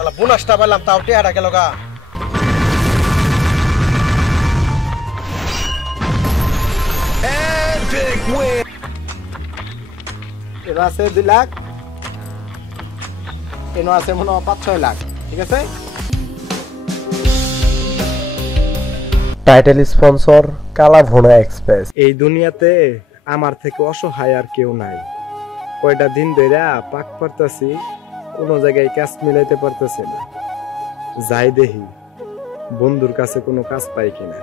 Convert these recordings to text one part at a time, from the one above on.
শালা বোনাসটা পেলাম তাও টিয়াটা গেল গা। এবার আছে 2 লাখ, এনো আছে মনে হয় 5-6 লাখ। ঠিক আছে, টাইটেল স্পন্সর কালা ভুনা এক্সপ্রেস। এই দুনিয়াতে আমার থেকে অসহায় আর কেউ নাই। কয়টা দিন ধরে পাক পারতাছি, কোনো জায়গায় কাজ মিলাইতে পারতেছে না। যাই দেখি বন্ধুর কাছে কোনো কাজ পাই কিনা।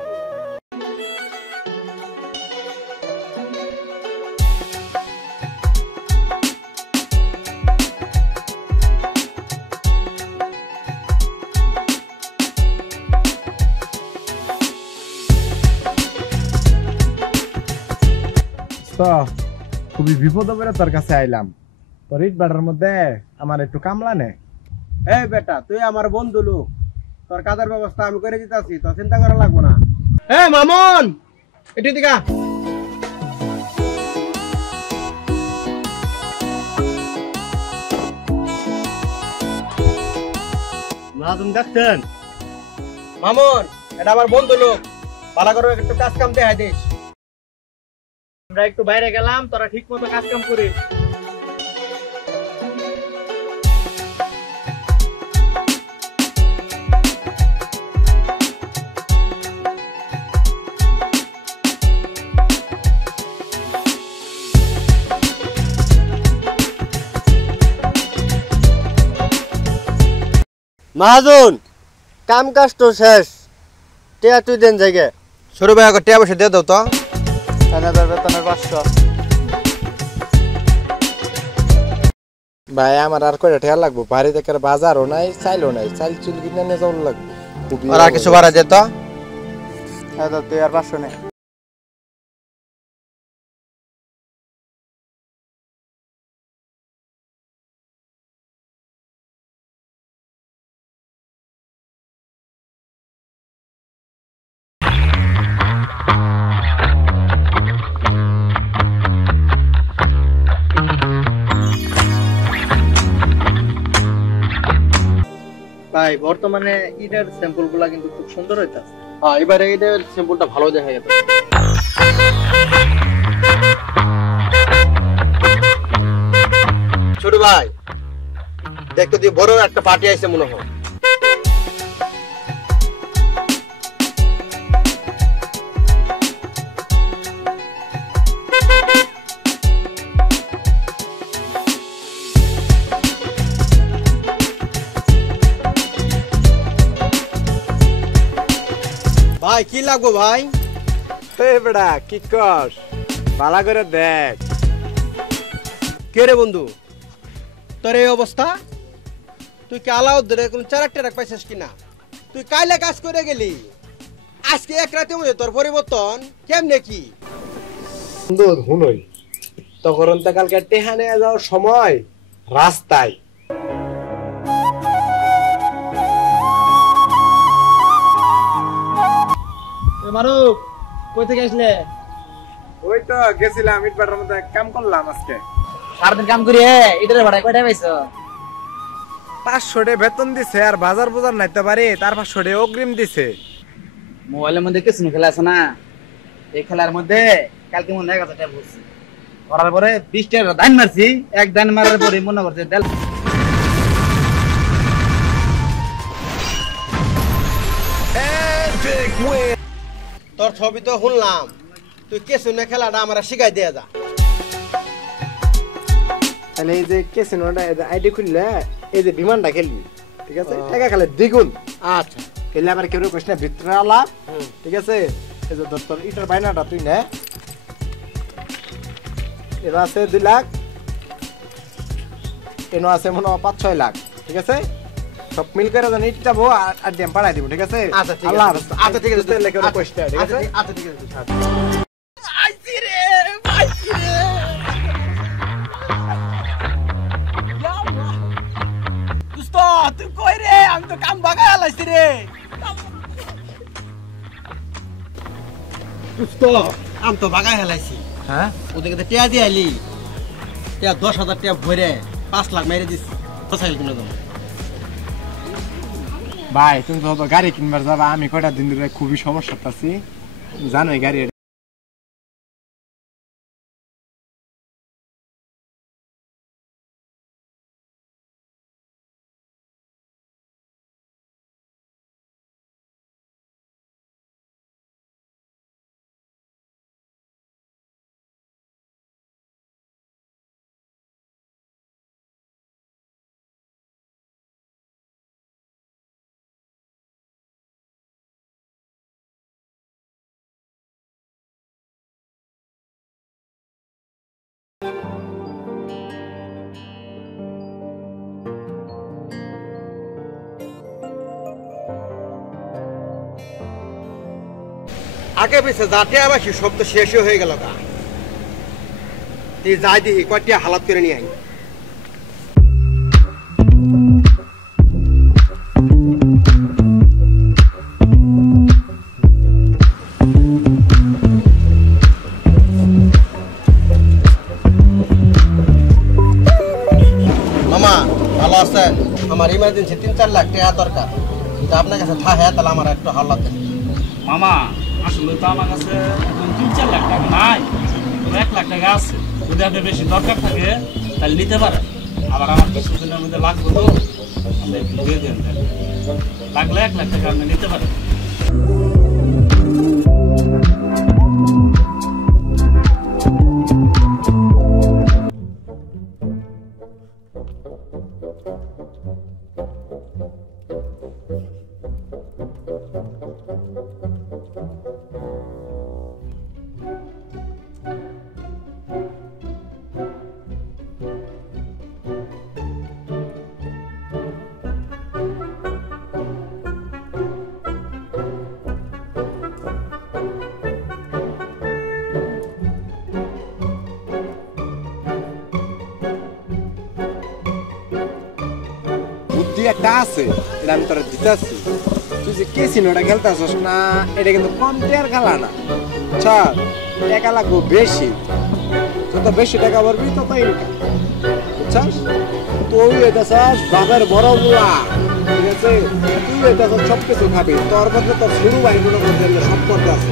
খুবই বিপদ করে তোর কাছে আইলাম। তোর ইট বাটার মধ্যে আমার একটু কামলা নে। এই বেটা তুই আমার বন্ধু লোক, তোর কাজের ব্যবস্থা আমি করে দিতেছি, তোর চিন্তা করা লাগবো না। এই মামুন এটি দিকা না, তুমি দেখছেন মামুন, এটা আমার বন্ধু লোক, ভালো করে একটু কাজ কাম দেখাই দিস। আমরা একটু বাইরে গেলাম, তোরা ঠিক মতো কাজ কাম করিস। মাহাজন, কাম কাজ তো শেষ, টিয়া তুই দেন জায়গায়। সরু ভাই আগে টিয়া বসে দিয়ে দাও তো। বেতনের 500। ভাই আমার আর কয়টা টিয়া লাগবো, বাড়িতে কেন বাজারও নাই, চাইলও নাই, চাইল চুল কিনে নিয়ে যাওয়ার লাগবে। আর কিছু ভাড়া দে তো। তুই আর 500 নে। ভাই বর্তমানে ইটের স্যাম্পল গুলা কিন্তু খুব সুন্দর হইতাছে। হ্যাঁ এবারে এটার স্যাম্পলটা ভালো দেখা গেছে। ছোট ভাই দেখ তো, তুই বড় একটা পার্টি আইছে মনে হয়। ভাই কি লাগবো ভাই? এই বেটা কি কস, ভালো করে দেখ। কে রে বন্ধু, তোর এই অবস্থা? তুই কি আলাউদ্দিনে কোন চারাক টারাক পাইছিস কিনা? তুই কাইলে কাজ করে গেলি, আজকে এক রাতের মধ্যে তোর পরিবর্তন কেমনে কি? সুন্দর হুনই তখন তো কালকে টেহা নিয়ে যাওয়ার সময় রাস্তায় মারুক কই থেকে আসলে? ওই তো গেছিলাম ইট বাটার মধ্যে কাম করলাম আজকে। সারাদিন কাম করি এটার ভাড়া কয়টা পাইছো? 500 টাকা বেতন দিছে, আর বাজার বাজার নাইতে পারি, তার 500 টাকা অগ্রিম দিছে। মোবাইলের মধ্যে কিছু খেলা আছে না, এই খেলার মধ্যে কালকে মনে 1000 টাকা বলছি, করার পরে 20 টাকা দান মারছি। এক দান মারার পরে মনে করছে তোর ছবি তো শুনলাম, তুই কেসু না খেলাটা আমার শিখাই দিয়ে যা। তাহলে এই যে ক্যাসিনোটা আইডি খুললে এই যে বিমানটা খেলবি, ঠিক আছে? টাকা খেলে দ্বিগুণ। আচ্ছা খেললে আবার কেউ কোশ না ভিতরে আলাপ, ঠিক আছে? এই যে তোর ইটার বাইনাটা তুই নে। এরা আছে 2 লাখ, এনো আছে মনে হয় 5-6 লাখ। ঠিক আছে, সব মিল করে জানি ইট যাবো আর ড্যাম পাড়াই দিব। ঠিক আছে, আচ্ছা ঠিক আল্লাহ আছে। আচ্ছা ঠিক আছে, তাহলে কেউ কোশ না, ঠিক আছে? আচ্ছা ঠিক আছে। আইছি রে আইছি রে দোস্ত, তুই কই রে? আমি তো কাম বাগায় আলাইছি রে। আম তো বাগাই হেলাইছি। হ্যাঁ, ওদেরকে তো টিয়া দিয়ে আইলি, টিয়া 10,000 টাকা ভরে 5 লাখ মেরে দিছি। সাইকেল কিনে দেবো। ভাই তুমি তো গাড়ি কিনবার যাবা, আমি কয়টা দিন ধরে খুবই সমস্যা আছি, জানোই গাড়ি। আগে পিছে যাতে আবার সে শব্দ শেষ হয়ে গেল গা। তুই যাই দিহি কয়টা হালাত করে নিয়ে আই। মামা ভালো আছেন? আমার ইমার্জেন্সি 3-4 লাখ টাকা দরকার, যদি আপনার কাছে থাকে তাহলে আমার একটু হালাত দেন। মামা আসলে তো আমার কাছে এখন 3-4 লাখ টাকা নাই, 1 লাখ টাকা আছে। যদি আপনার বেশি দরকার থাকে তাহলে নিতে পারেন। আবার আমার কিছুদিনের মধ্যে লাগবে তো, আপনি একটু দিয়ে দেন। লাগলে 1 লাখ টাকা আপনি নিতে পারেন। বুদ্ধি একটা আছে, এটা আমি তোরা দিতেছি। তুই যে কেসিনোটা খেলতেছস না, এটা কিন্তু কম টিয়ার খেলা না। আচ্ছা, টাকা লাগবো বেশি, যত বেশি টাকা পারবি তত ইনকাম, বুঝছস? তুই হইতেছস বাপের বড় বুয়া, ঠিক আছে? তুই হইতেছস সব কিছু খাবি, তোর মধ্যে তোর শুরু ভাই মনে করতে সব করতে আছে।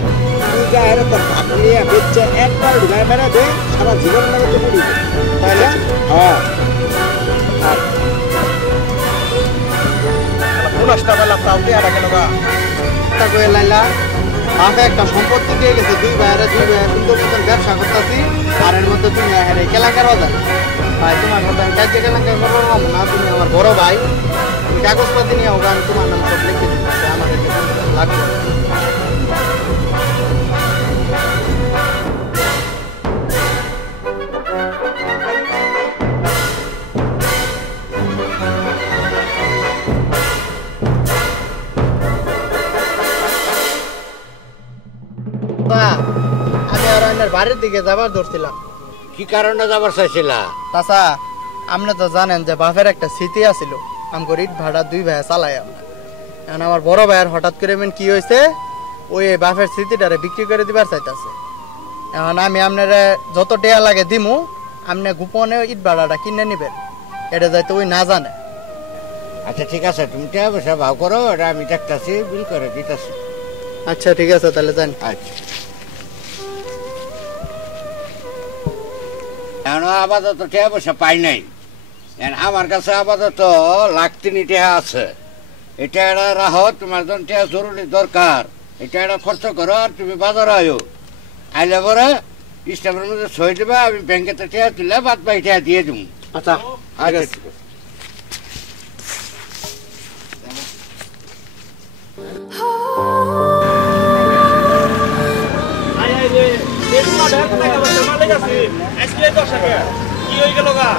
তুই যা হেরে তোর ভাত নিয়ে বেচে একবার ঢুকায় মেরে দে, সারা জীবন লাগে তো পড়ি, তাই না? হ্যাঁ। পুনষ্টা বেলা প্রাউডে আড়া গেল গা। তা কয়ে লাইলা আমাকে একটা সম্পত্তি দিয়ে গেছে, 2 ভাইয়ের সুন্দর সুন্দর ব্যবসা করতেছি, আর এর মধ্যে তুমি হেরে কেলাঙ্কার বাজার। ভাই তোমার মধ্যে আমি কাজে কেলাঙ্কার করবো না, তুমি আমার বড় ভাই, তুমি কাগজপাতি নিয়ে হোক, আমি তোমার নাম সব লিখে দিচ্ছি, আমার এটা লাগবে। আমি আর আপনার বাড়ির দিকে যাবার ধরছিলাম। কি কারণে যাবার চাইছিলা? চাচা, আপনি তো জানেন যে বাপের একটা স্মৃতি আছিল, আমগো ইট ভাড়া 2 ভাই চালাই আমরা। এখন আমার বড় ভাইয়ের হঠাৎ করে কি হয়েছে, ওই বাপের স্মৃতিটারে বিক্রি করে দিবার চাইতেছে। এখন আমি আপনারা যত টাকা লাগে দিমু, আপনি গোপনে ইট ভাড়াটা কিনে নিবেন, এটা যাইতে ওই না জানে। আচ্ছা ঠিক আছে, তুমি টাকা পয়সা ভাও করো, এটা আমি দেখতেছি, বিল করে দিতেছি। আচ্ছা ঠিক আছে, তাহলে যান। আচ্ছা, এখন আপাতত টাকা পয়সা পাই নাই, আমার কাছে আপাতত 1,03,000 টাকা আছে। এটা একটা রাহো, তোমার জন্য টাকা জরুরি দরকার, এটা একটা খরচ করো, আর তুমি বাজারে আয়ো। আইলে পরে স্টাফের মধ্যে সই দেবে, আমি ব্যাংকেতে টাকা তুলে বাদ বাকি টাকা দিয়ে দেবো। আচ্ছা আচ্ছা ঠিক আছে। কি হয়ে গেল গা?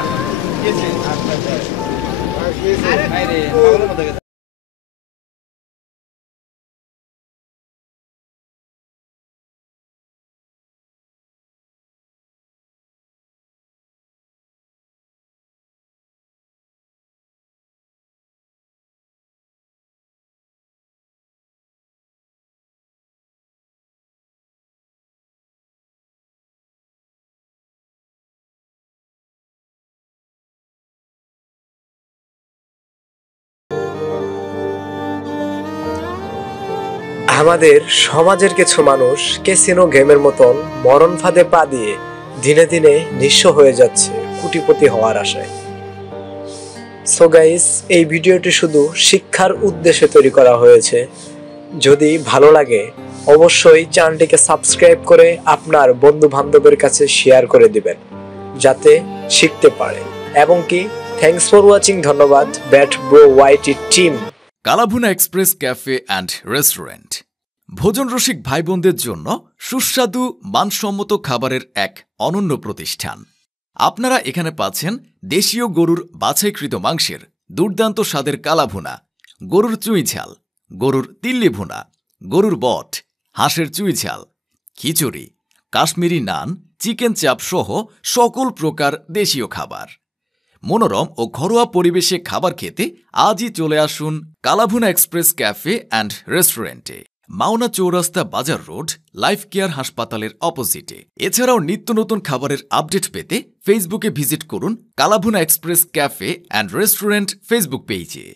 আমাদের সমাজের কিছু মানুষ ক্যাসিনো গেমের মতন মরণ ফাঁদে পা দিয়ে দিনে দিনে নিঃস্ব হয়ে যাচ্ছে কোটিপতি হওয়ার আশায়। সো গাইস, এই ভিডিওটি শুধু শিক্ষার উদ্দেশ্যে তৈরি করা হয়েছে। যদি ভালো লাগে অবশ্যই চ্যানেলটিকে সাবস্ক্রাইব করে আপনার বন্ধু বান্ধবের কাছে শেয়ার করে দিবেন, যাতে শিখতে পারে। এবং কি থ্যাঙ্কস ফর ওয়াচিং। ধন্যবাদ bat bro YT team. Kalabhuna express cafe and restaurant ভোজন রসিক ভাই বোনদের জন্য সুস্বাদু মানসম্মত খাবারের এক অনন্য প্রতিষ্ঠান। আপনারা এখানে পাচ্ছেন দেশীয় গরুর বাছাইকৃত মাংসের দুর্দান্ত স্বাদের কালাভুনা, গরুর চুই ঝাল, গরুর তিল্লি ভুনা, গরুর বট, হাঁসের চুই ঝাল, খিচুড়ি, কাশ্মীরি নান, চিকেন চাপ সহ সকল প্রকার দেশীয় খাবার। মনোরম ও ঘরোয়া পরিবেশে খাবার খেতে আজই চলে আসুন কালাভুনা এক্সপ্রেস ক্যাফে অ্যান্ড রেস্টুরেন্টে, মাওনা চৌরাস্তা বাজার রোড, লাইফ কেয়ার হাসপাতালের অপোজিটে। এছাড়াও নিত্য নতুন খাবারের আপডেট পেতে ফেসবুকে ভিজিট করুন Kalabhuna express cafe and restaurant Facebook পেজে।